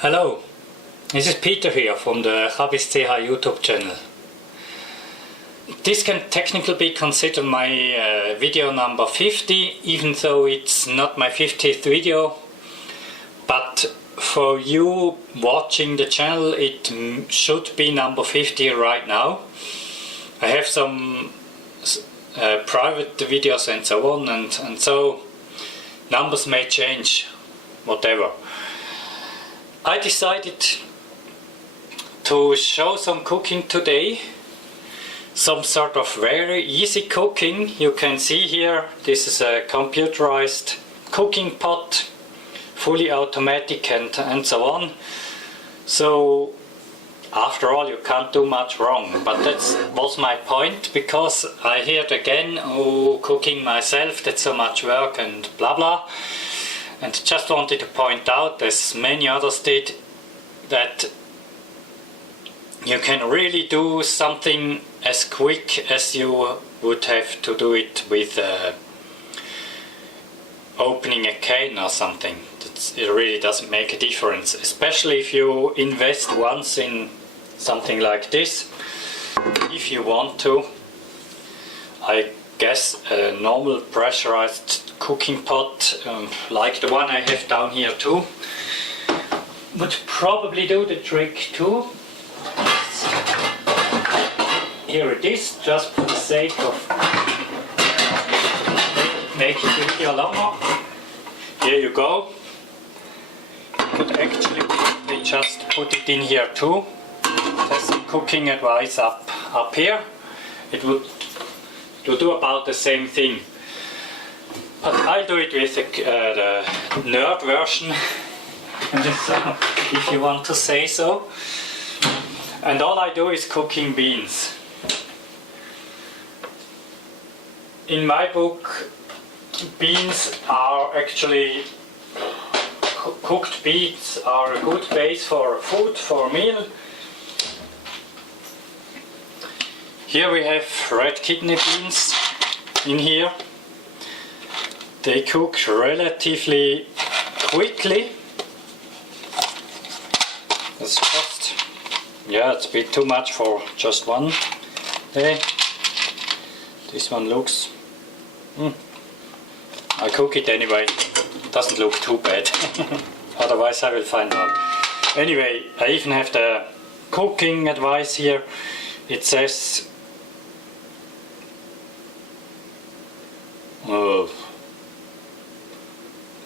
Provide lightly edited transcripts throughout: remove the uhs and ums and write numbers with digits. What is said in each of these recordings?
Hello, this is Peter here from the C.H.A.B.I.S YouTube channel. This can technically be considered my video number 50, even though it's not my 50th video. But for you watching the channel, it should be number 50 right now. I have some private videos and so on, and so numbers may change, whatever. I decided to show some cooking today, some sort of very easy cooking. You can see here, this is a computerized cooking pot, fully automatic and so on. So after all, you can't do much wrong, but that was my point, because I heard again, oh, cooking myself, that's so much work and blah blah. And just wanted to point out, as many others did, that you can really do something as quick as you would have to do it with opening a can or something. It really doesn't make a difference, especially if you invest once in something like this. If you want to, I guess a normal pressurized cooking pot, like the one I have down here too, would probably do the trick too. Here it is, just for the sake of making the video longer. Here you go. You could actually just put it in here too. There's some cooking advice up here. It would do about the same thing. But I'll do it with the nerd version, if you want to say so. And all I do is cooking beans. In my book, beans are actually, cooked beans are a good base for food, for a meal. Here we have red kidney beans in here. They cook relatively quickly. It's just, yeah, it's a bit too much for just one day. This one looks, I cook it anyway, doesn't look too bad. Otherwise I will find out. Anyway, I even have the cooking advice here. It says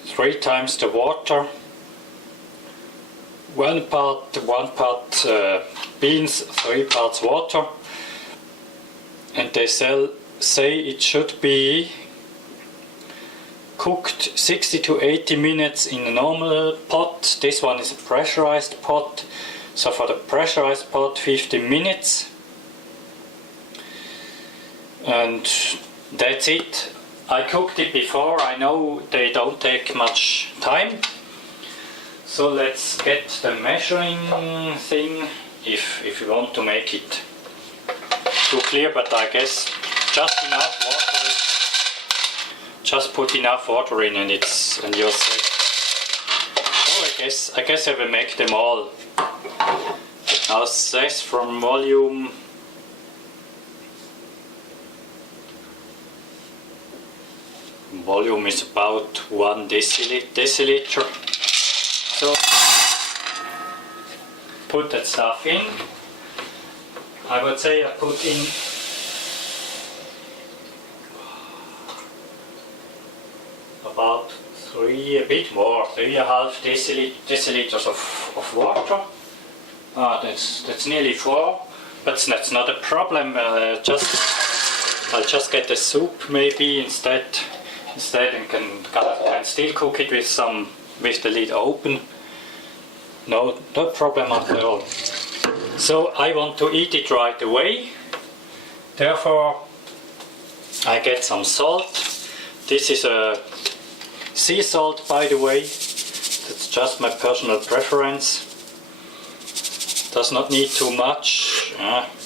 3 times the water, one part beans, 3 parts water, and they say it should be cooked 60 to 80 minutes in a normal pot. This one is a pressurized pot, so for the pressurized pot 15 minutes, and that's it. I cooked it before, I know they don't take much time. So let's get the measuring thing, if you want to make it too clear, but I guess just enough water, just put enough water in and you're set. So I guess I will make them all. Now it says from volume, volume is about 1 deciliter. So put that stuff in. I would say I put in about 3.5 deciliters of water. That's nearly 4, but that's not a problem. I'll just get the soup maybe instead, and can still cook it with the lid open. No problem at all. So I want to eat it right away. Therefore I get some salt. This is a sea salt, by the way. That's just my personal preference. Does not need too much,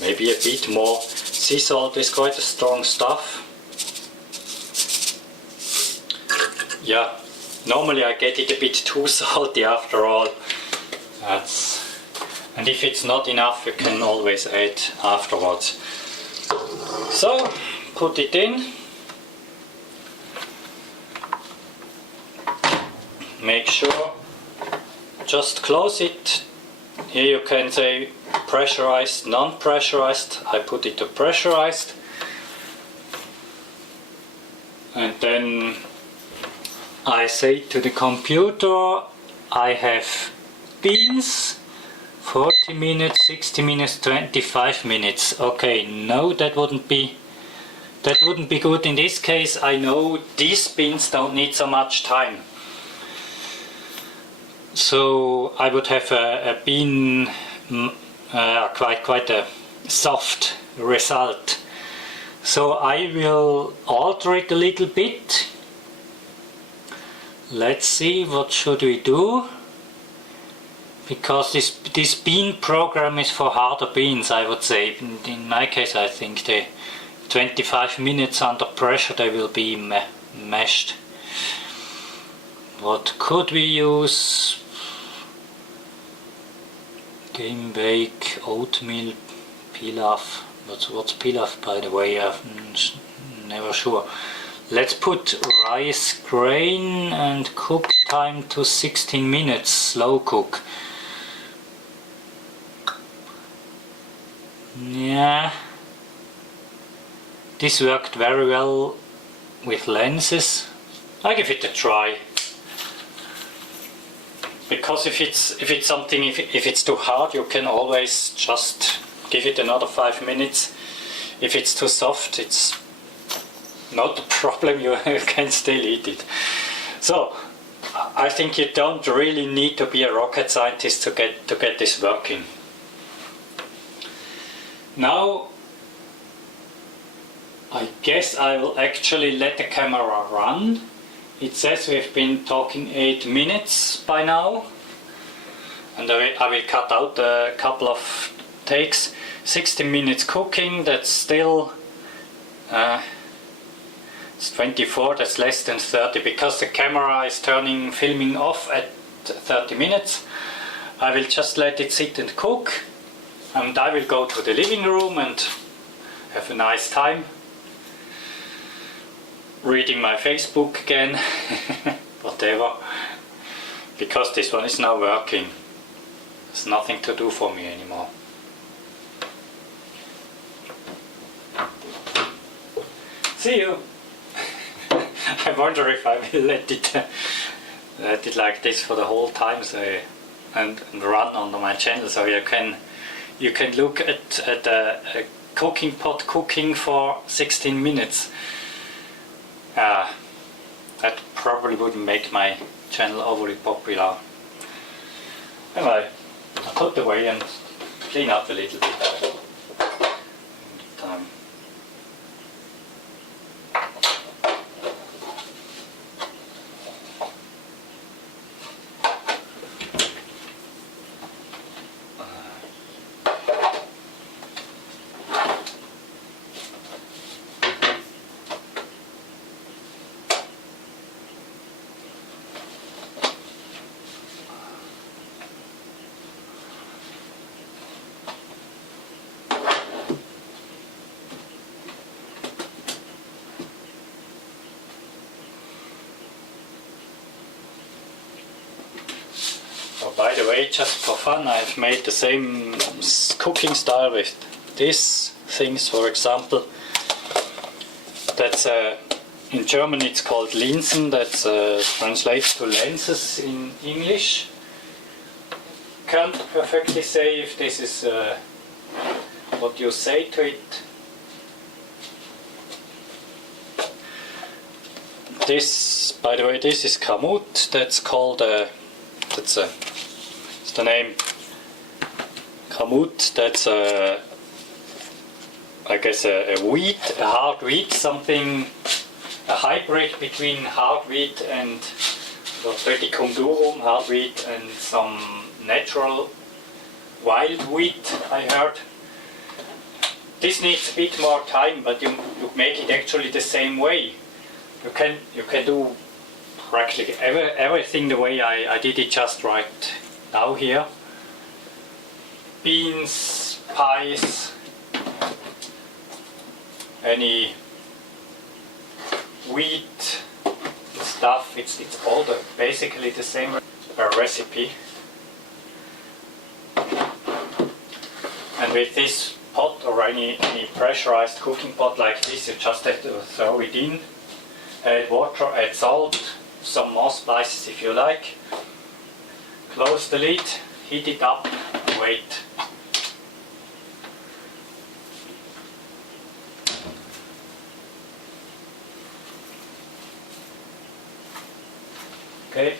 maybe a bit more. Sea salt is quite a strong stuff. Yeah, normally I get it a bit too salty after all. And if it's not enough, you can always add afterwards. So put it in. Make sure, just close it. Here you can say pressurized, non-pressurized. I put it to pressurized. And then I say to the computer, I have beans, 40 minutes, 60 minutes, 25 minutes. Okay, no, that wouldn't be good in this case. I know these beans don't need so much time. So I would have a bean, quite a soft result. So I will alter it a little bit. Let's see, what should we do? Because this bean program is for harder beans, I would say. In my case, I think the 25 minutes under pressure they will be mashed. What could we use? Game bake, oatmeal, pilaf. What's pilaf, by the way? I'm never sure. Let's put rice grain and cook time to 16 minutes, slow cook. Yeah, this worked very well with lenses. I give it a try. Because if it's too hard, you can always just give it another 5 minutes. If it's too soft, it's not a problem, you can still eat it. So I think you don't really need to be a rocket scientist to get this working. Now I guess I will actually let the camera run. It says we've been talking 8 minutes by now, and I will cut out a couple of takes. 60 minutes cooking, that's still it's 24, that's less than 30, because the camera is filming off at 30 minutes. I will just let it sit and cook, and I will go to the living room and have a nice time reading my Facebook again, whatever, because this one is now working. There's nothing to do for me anymore. See you! I wonder if I will let it like this for the whole time, so and run on my channel, so you can look at a cooking pot cooking for 16 minutes. That probably wouldn't make my channel overly popular. Anyway, I'll put away and clean up a little bit. Time. By the way, just for fun, I've made the same cooking style with these things, for example. That's in German it's called Linsen, that translates to lenses in English. Can't perfectly say if this is what you say to it. This, by the way, this is kamut. That's called it's the name kamut. That's I guess a wheat, a hard wheat, something, a hybrid between hard wheat and Triticum durum, hard wheat, and some natural wild wheat, I heard. This needs a bit more time, but you make it actually the same way. You can do practically everything the way I did it just right now here. beans, pies, any wheat stuff. It's all basically the same recipe. And with this pot or any pressurized cooking pot like this, you just have to throw it in, add water, add salt, some more spices if you like, close the lid, heat it up, wait. Okay.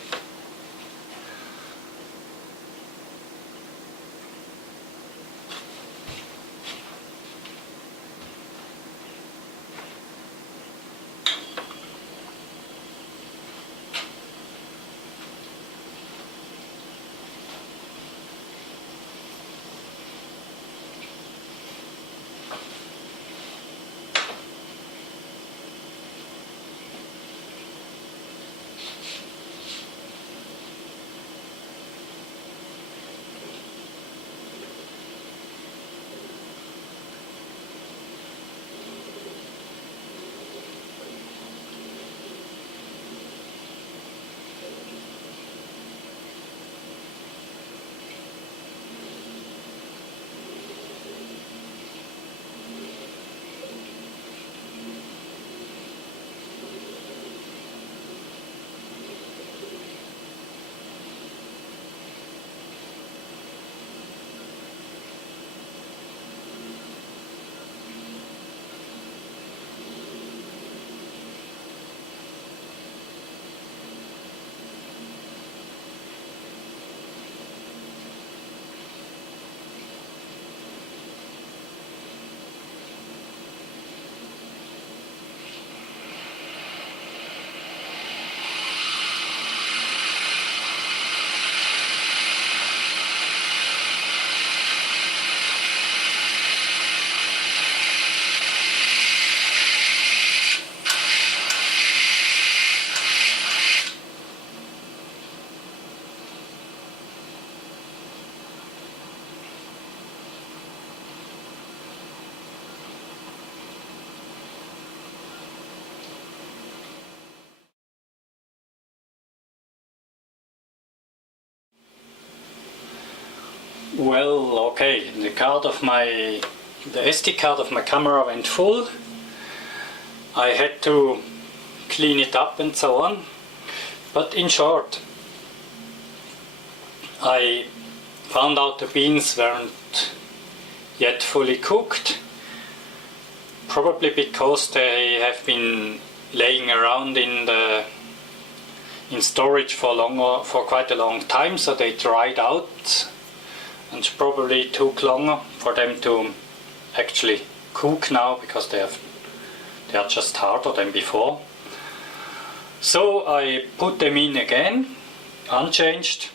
Well, okay, the SD card of my camera went full. I had to clean it up and so on. But in short, I found out the beans weren't yet fully cooked. Probably because they have been laying around in storage for quite a long time, so they dried out. And it probably took longer for them to actually cook now because they are just harder than before. So I put them in again, unchanged.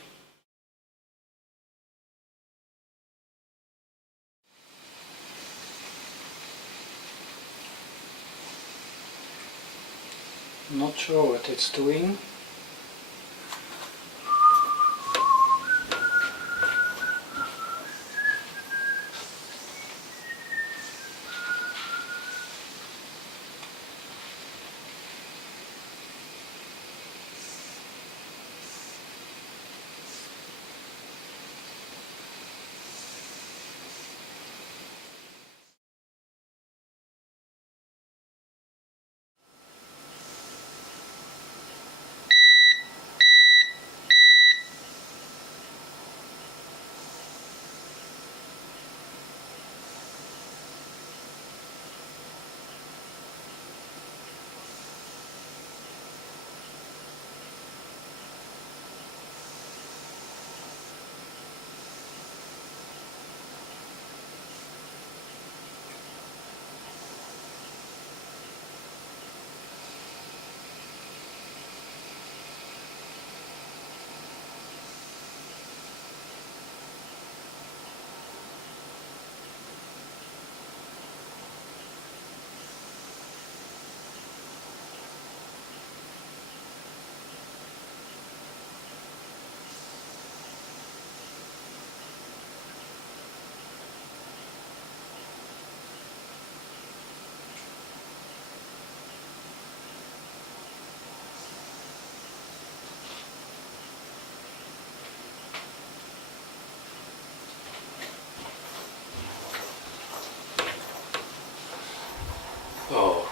Not sure what it's doing.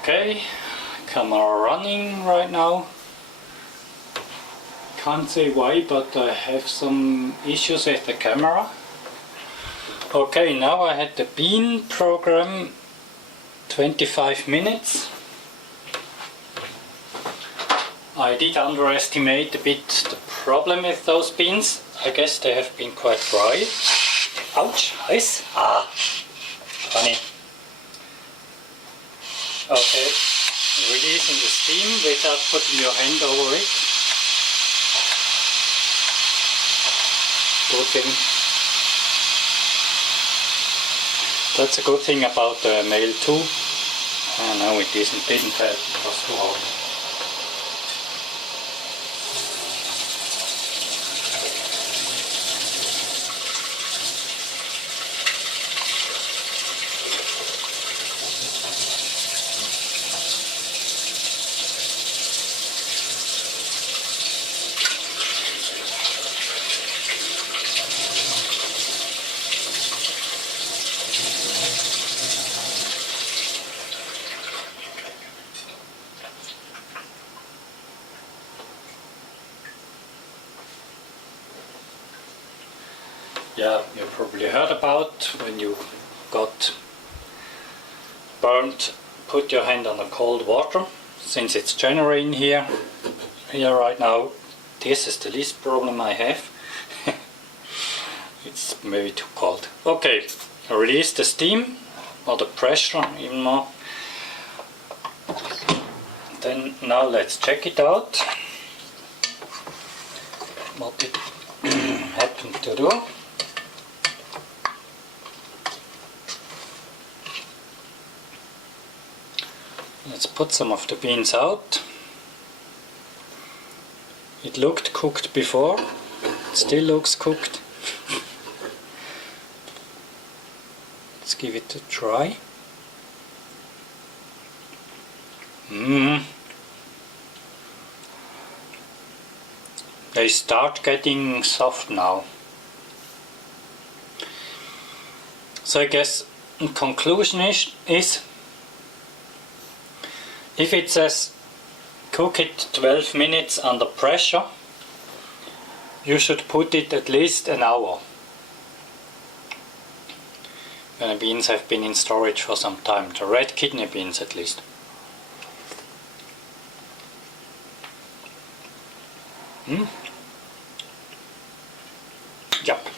Okay, camera running right now. Can't say why, but I have some issues with the camera. Okay, now I had the bean program 25 minutes. I did underestimate a bit the problem with those beans. I guess they have been quite dry. Ouch, ice. Ah, funny. Okay, releasing the steam without putting your hand over it. Good thing. That's a good thing about the male too. Oh no, it didn't help, it was too hot. Yeah, you probably heard about when you got burnt, put your hand on the cold water. Since it's January in here right now, this is the least problem I have. It's maybe too cold. Okay, release the steam or the pressure even more. Then now let's check it out. What it happened to do. Let's put some of the beans out. It looked cooked before, it still looks cooked. Let's give it a try. They start getting soft now. So I guess the conclusion is if it says cook it 12 minutes under pressure, you should put it at least an hour. When the beans have been in storage for some time, the red kidney beans at least. Yep.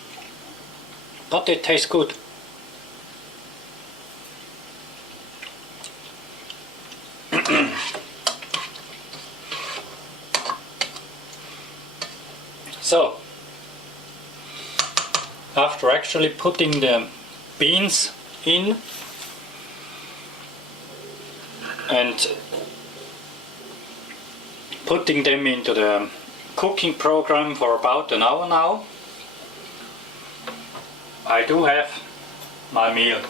But they taste good. So, after actually putting the beans in and putting them into the cooking program for about an hour now, I do have my meal.